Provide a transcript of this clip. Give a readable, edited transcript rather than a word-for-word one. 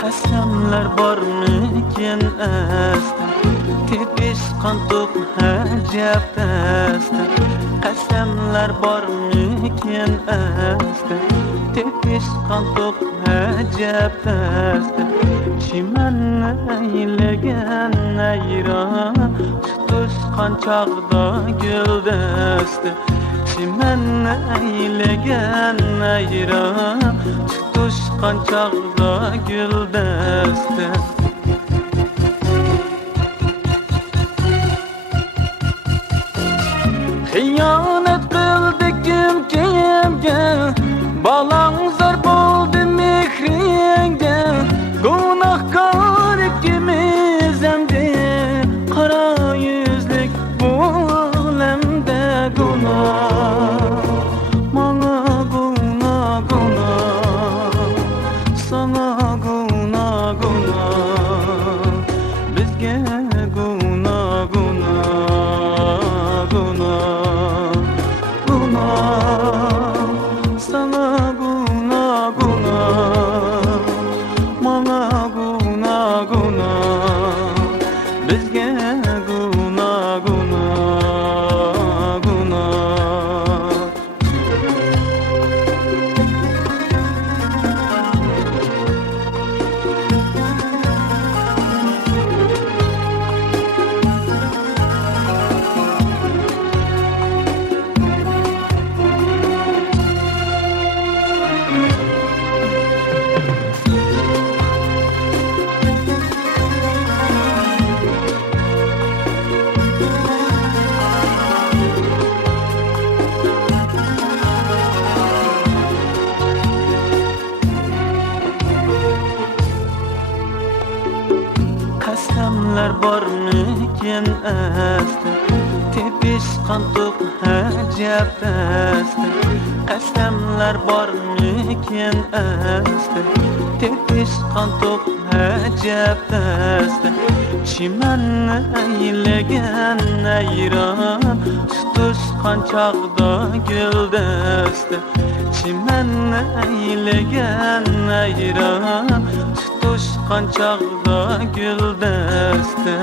Qasamlar bormikin esda, tepish qantuq hajab esda. Qasamlar bormikin esda, tepish qantuq hajab esda. Chimanni aylagan ayron, tutishgan chog'da guldasta. Chimanni aylagan ayron, tutishgan chog'da guldasta. Xiyonat qildi kimga, balangzor bo'ldi mehringga. Gunohkor ikkimiz endi, qora yuzlik bu olamda gunoh. Manga gunoh gunoh, sana gunoh gunoh, bizga gunoh gunoh gunoh gunoh, sana gunoh gunoh, manga gunoh gunoh, bizga gunoh gunoh gunoh. Qasamlar bormikin esda, tepish qantuq hajab esda. Qasamlar bormikin esda, tepish qantuq hajab esda. Chimanni aylagan ayron, tutishgan chog'da guldasta. Chimanni aylagan ayron, tutishgan chog'da guldasta.